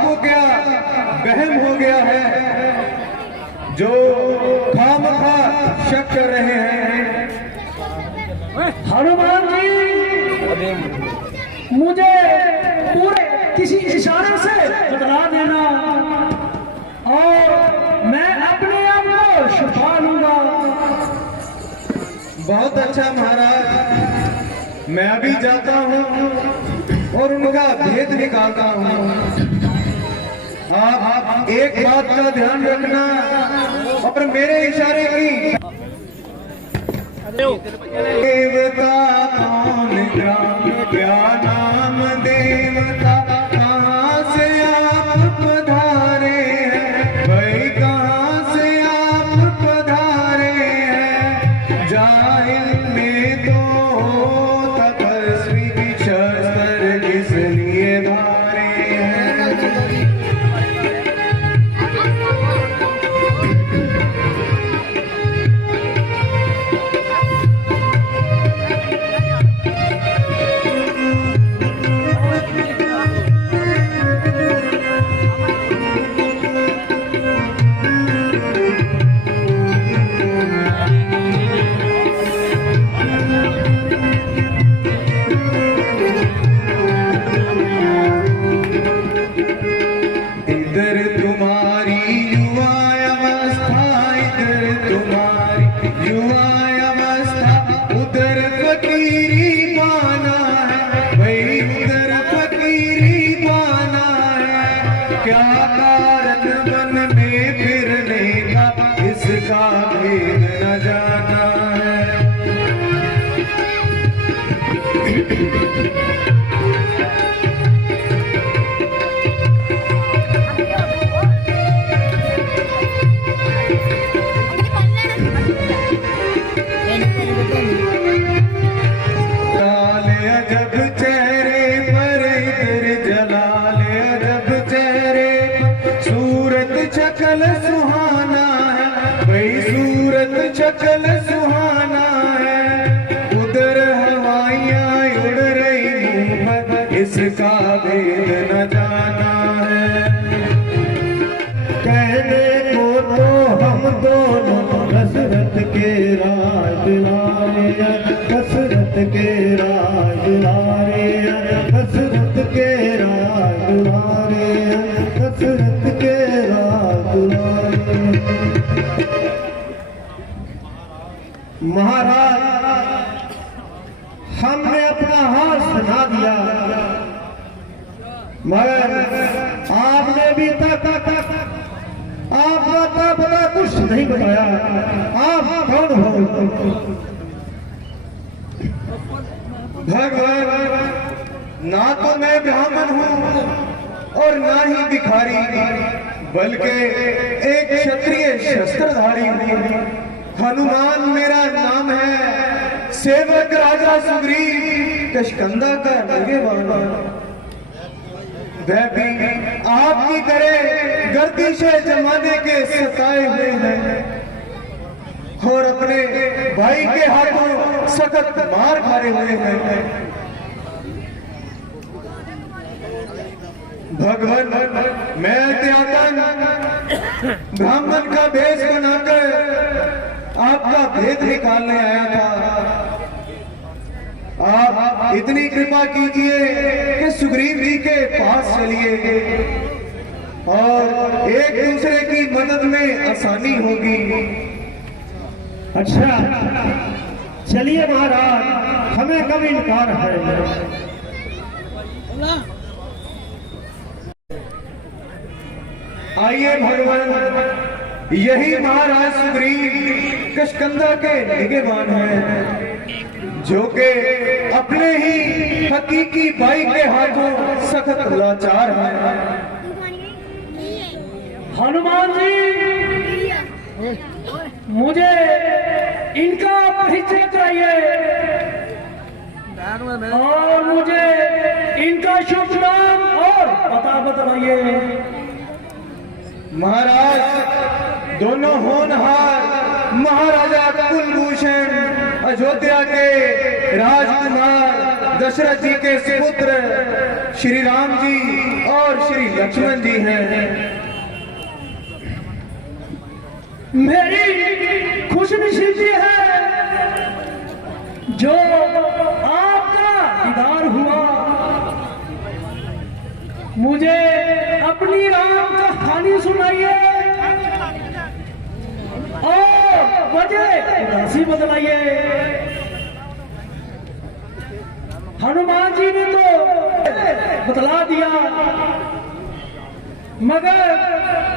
आपको क्या वहम हो गया है जो खामखा शक कर रहे हैं? हनुमान जी, मुझे पूरे किसी इशारे से बतला देना और मैं अपने आप को छुपा लूंगा। बहुत अच्छा महाराज, मैं अभी जाता हूँ और उनका भेद निकालता हूँ। आप एक बात का ध्यान रखना और मेरे इशारे की। देवता कौन ग्राम क्या नाम देवता, कहाँ से आप पधारे हैं भाई, कहाँ से आप पधारे हैं? जाहिल में तो तपस्वी शस्त्र किस लिए धारे हैं? क्या कारण मन में फिरने का, इसका भेद न जाना है। जलाल अजब चेहरे पर इधर, जलाल अजब चेहरे पर, सूरत शक्ल सुहाना है भाई, सूरत शक्ल सुहाना है। उधर हवाइयां उड़ रही मुंह पर, इसका भेद न जाना है। कहने को तो हम दोनों दशरथ के राजकुमार, दशरथ के राजकुमार, दशरथ के राजकुमार, दशरथ के राजकुमार। महाराज, हमने अपना हाथ सुना दिया, मगर आपने भी तक आपका बड़ा कुछ नहीं बताया। आप कौन हो? भगवान, ना तो मैं ब्राह्मण हूँ और ना ही भिखारी, बल्कि एक क्षत्रिय शस्त्रधारी हूँ। हनुमान मेरा नाम है, सेवक राजा सुग्रीव कशकंदा का नगेबान। वह भी आपकी तरह गर्दिश जमाने के सताए हुए हैं और अपने भाई के हाथों सख्त मार खाए हुए हैं। भगवान, मैं त्यागन ब्राह्मण का भेष बनाकर आपका भेद निकालने आया था। आप इतनी कृपा कीजिए कि सुग्रीव जी के पास चलिए और एक दूसरे की मदद में आसानी होगी। अच्छा, चलिए महाराज, हमें कब इनकार है? आइए भगवान, यही महाराज सुग्रीव कशकंदा के निगहबान हैं, जो के अपने ही हकीकी भाई के हाथों सख्त लाचार है। हनुमान जी, मुझे इनका परिचय चाहिए और मुझे इनका शुभ नाम और पता बतलाइए। महाराज, दोनों होनहार महाराजा कुलभूषण अयोध्या के राजकुमार दशरथ जी के सुपुत्र श्री राम जी और श्री लक्ष्मण जी हैं। मेरी खुशनसीबी है जो आपका दीदार हुआ। मुझे अपनी राम का कहानी सुनाइए और वजह उदासी बदलाइए। हनुमान जी ने तो बतला दिया, मगर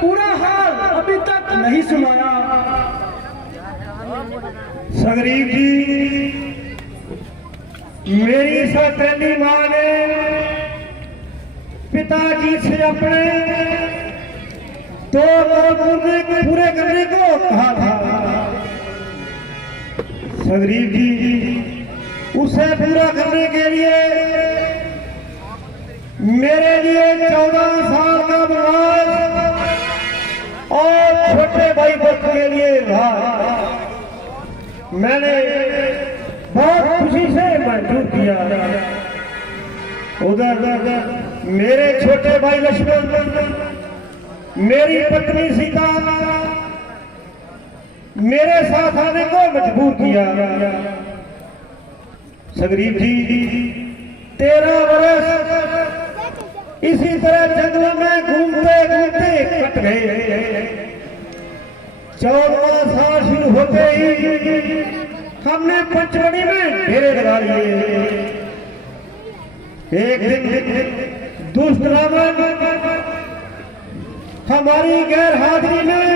पूरा हाल अभी तक नहीं सुनाया। सगरीब जी, मेरी सौतेली मां ने पिताजी से अपने दो पूरे करने को कहा था। सगरीब जी, उसे पूरा करने के लिए मेरे लिए 14 साल का वनवास और छोटे भाई बच्च के लिए रहा। मैंने बहुत खुशी से मंजूर किया। उधर मेरे छोटे भाई लक्ष्मण, मेरी पत्नी सीता मेरे साथ आने को मजबूर किया। सगरीब जी, 13 वर्ष इसी तरह जंगलों में घूमते घूमते कट गए। 14वां साल शुरू होते ही हमने पंचमढ़ी में डेरे लगा लिए। एक दिन दुष्ट रावण हमारी गैर हाजिरी में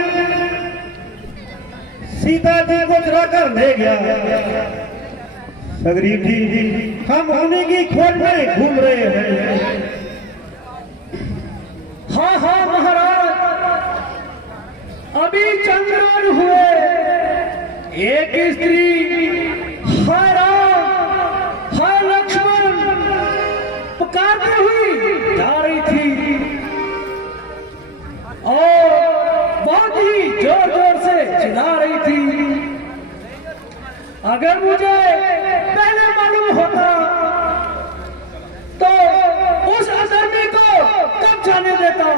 सीता जी को चुरा कर ले गया। सगरीब जी, हम उन्हीं की खोज में घूम रहे हैं। हाँ हाँ महाराज, अभी चंद्रग्रहण हुए एक स्त्री हाय राम हाय लक्ष्मण पुकारती हुई जा रही थी और बहुत ही जोर जोर से चिल्ला रही थी। अगर मुझे पहले मालूम होता तो उस अधर्मी को कब जाने देता।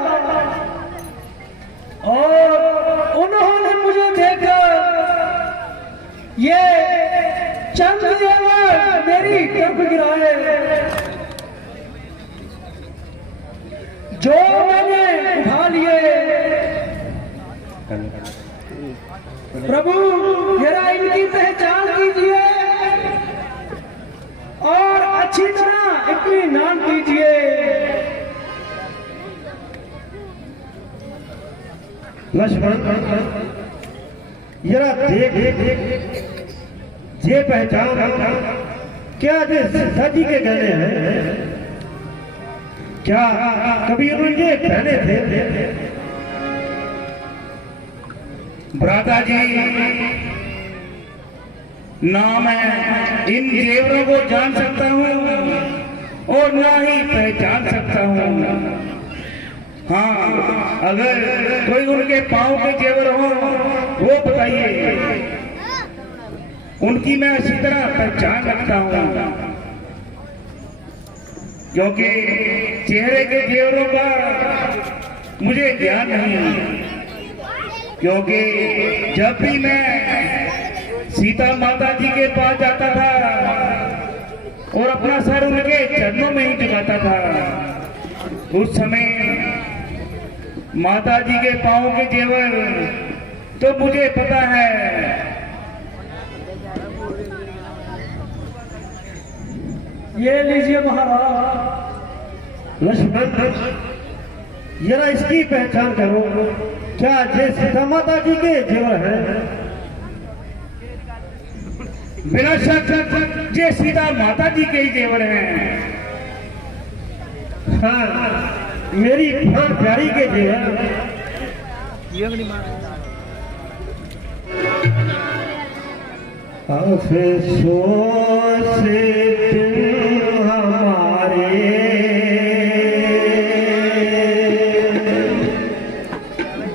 और उन्होंने मुझे देखकर ये चंद जेवर मेरी तरफ गिराए जो मैंने उठा लिए। प्रभु, जरा इनकी पहचान कीजिए और अच्छी तरह इत्मीनान कीजिए। लक्ष्मण, जरा देख ये पहचान क्या ये सीता जी के गहने हैं? क्या कभी उन्होंने पहने थे? भ्राता जी, ना मैं इन जेवरों को जान सकता हूँ और ना ही पहचान सकता हूँ। हाँ, अगर कोई उनके पांव के जेवर हो वो बताइए, उनकी मैं अच्छी तरह पहचान रखता हूँ। क्योंकि चेहरे के जेवरों का मुझे ज्ञान नहीं है। क्योंकि जब भी मैं सीता माता जी के पास जाता था और अपना सर उनके चरणों में ही झुकाता था, उस समय माता जी के पांव के जेवर तो मुझे पता है। ये लीजिए महाराज। लक्ष्मण, जरा इसकी पहचान करो, क्या ये सीता माता जी के जेवर हैं? बिना शक ये सीता माता जी के ही जेवर हैं। हाँ, मेरी प्राण प्यारी के जेवर। अफसोस तुम हमारे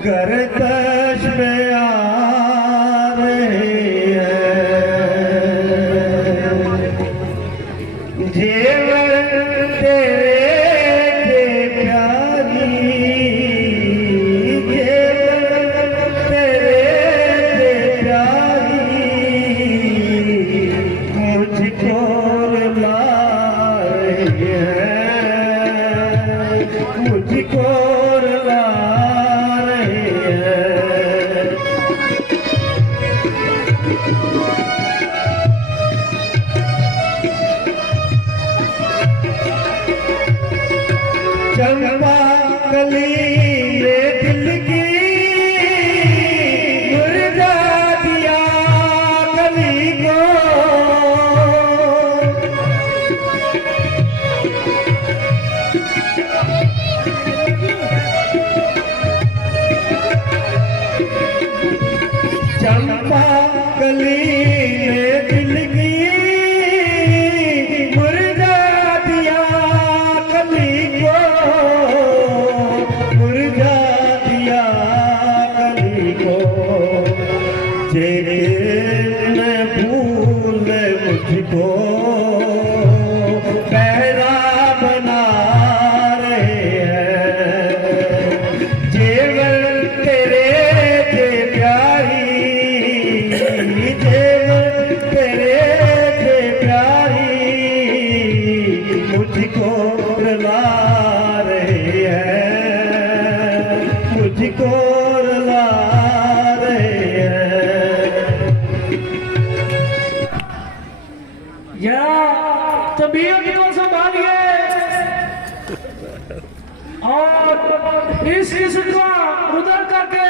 गर्दश में आ रहे हैं। जेवर तेरे मुझको रुला रहे हैं। चंपा कली ये दिल की मुर्दा दिया कली को। चंपा कली ये दिल की मुर्दा दिया कली को। मुर्दा दिया कली को। तेरे न भूल मुझको पहरा बना रहे हैं। जेवर तेरे जे प्यारी, जेवर तेरे जे प्यारी मुझको रुला रहे हैं। मुझको रुला रहे हैं। या तबीयत को संभालिए और इस का रुदन करके